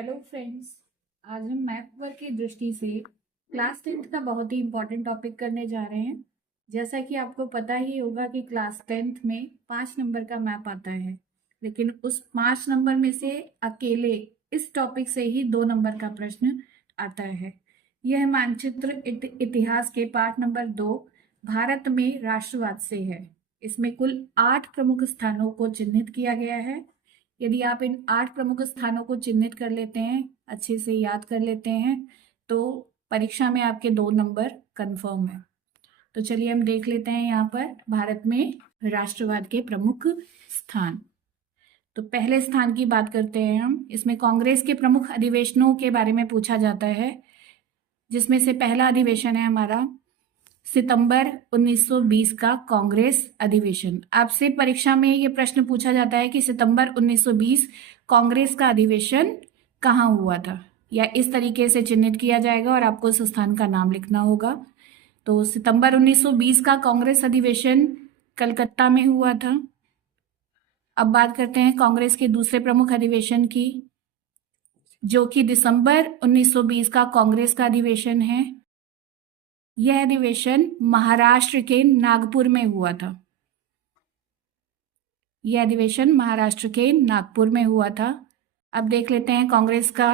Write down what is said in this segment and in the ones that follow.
Hello friends. आज हम math work की दृष्टि से क्लास 10th का बहुत ही इम्पोर्टेंट टॉपिक करने जा रहे हैं। जैसा कि आपको पता ही होगा कि क्लास 10th में 5 नंबर का मैप आता है, लेकिन उस 5 नंबर में से अकेले इस टॉपिक से ही 2 नंबर का प्रश्न आता है। यह मानचित्र इतिहास के पाठ नंबर 2 भारत में राष्ट्रवाद से है। इसमें कुल 8 प्रमुख स्थानों को चिन्हित किया गया है। यदि आप इन 8 प्रमुख स्थानों को चिन्हित कर लेते हैं, अच्छे से याद कर लेते हैं, तो परीक्षा में आपके 2 नंबर कंफर्म है। तो चलिए हम देख लेते हैं यहाँ पर भारत में राष्ट्रवाद के प्रमुख स्थान। तो पहले स्थान की बात करते हैं हम। इसमें कांग्रेस के प्रमुख अधिवेशनों के बारे में पूछा जाता है, जिसमें से पहला अधिवेशन है हमारा सितंबर 1920 का कांग्रेस अधिवेशन। आपसे परीक्षा में ये प्रश्न पूछा जाता है कि सितंबर 1920 कांग्रेस का अधिवेशन कहाँ हुआ था, या इस तरीके से चिन्हित किया जाएगा और आपको उस स्थान का नाम लिखना होगा। तो सितंबर 1920 का कांग्रेस अधिवेशन कलकत्ता में हुआ था। अब बात करते हैं कांग्रेस के दूसरे प्रमुख अधिवेशन की, जो कि दिसंबर 1920 का कांग्रेस का अधिवेशन है। यह अधिवेशन महाराष्ट्र के नागपुर में हुआ था। यह अधिवेशन महाराष्ट्र के नागपुर में हुआ था। अब देख लेते हैं कांग्रेस का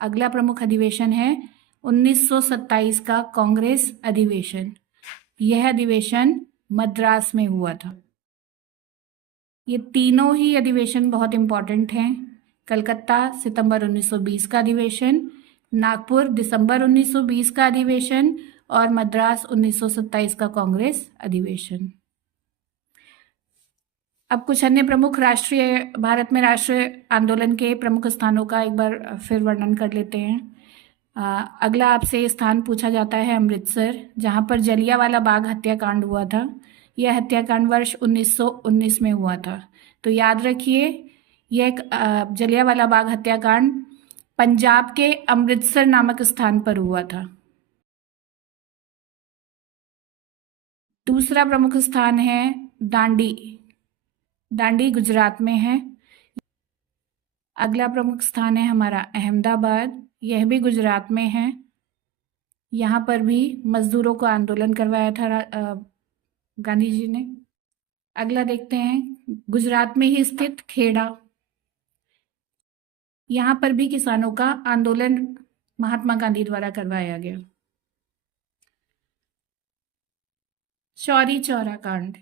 अगला प्रमुख अधिवेशन है 1927 का कांग्रेस अधिवेशन। यह अधिवेशन मद्रास में हुआ था। ये तीनों ही अधिवेशन बहुत इंपॉर्टेंट हैं। कलकत्ता सितंबर 1920 का अधिवेशन, नागपुर दिसंबर 1920 का अधिवेशन और मद्रास 1927 का कांग्रेस अधिवेशन। अब कुछ अन्य प्रमुख भारत में राष्ट्रीय आंदोलन के प्रमुख स्थानों का एक बार फिर वर्णन कर लेते हैं। अगला आपसे स्थान पूछा जाता है अमृतसर, जहां पर जलियांवाला बाग हत्याकांड हुआ था। यह हत्याकांड वर्ष 1919 में हुआ था। तो याद रखिए, यह जलियांवाला बाग हत्याकांड पंजाब के अमृतसर नामक स्थान पर हुआ था। दूसरा प्रमुख स्थान है दांडी। दांडी गुजरात में है। अगला प्रमुख स्थान है हमारा अहमदाबाद। यह भी गुजरात में है। यहाँ पर भी मजदूरों को आंदोलन करवाया था गांधी जी ने। अगला देखते हैं गुजरात में ही स्थित खेड़ा। यहाँ पर भी किसानों का आंदोलन महात्मा गांधी द्वारा करवाया गया। चौरी चौरा कांड,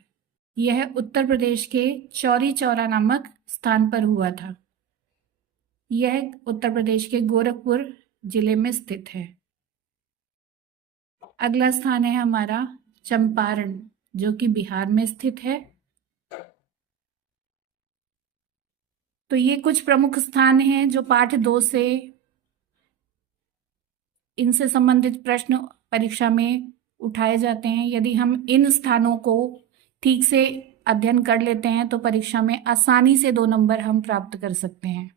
यह उत्तर प्रदेश के चौरी चौरा नामक स्थान पर हुआ था। यह उत्तर प्रदेश के गोरखपुर जिले में स्थित है। अगला स्थान है हमारा चंपारण, जो कि बिहार में स्थित है। तो ये कुछ प्रमुख स्थान हैं जो पाठ 2 से इनसे संबंधित प्रश्न परीक्षा में उठाए जाते हैं। यदि हम इन स्थानों को ठीक से अध्ययन कर लेते हैं तो परीक्षा में आसानी से 2 नंबर हम प्राप्त कर सकते हैं।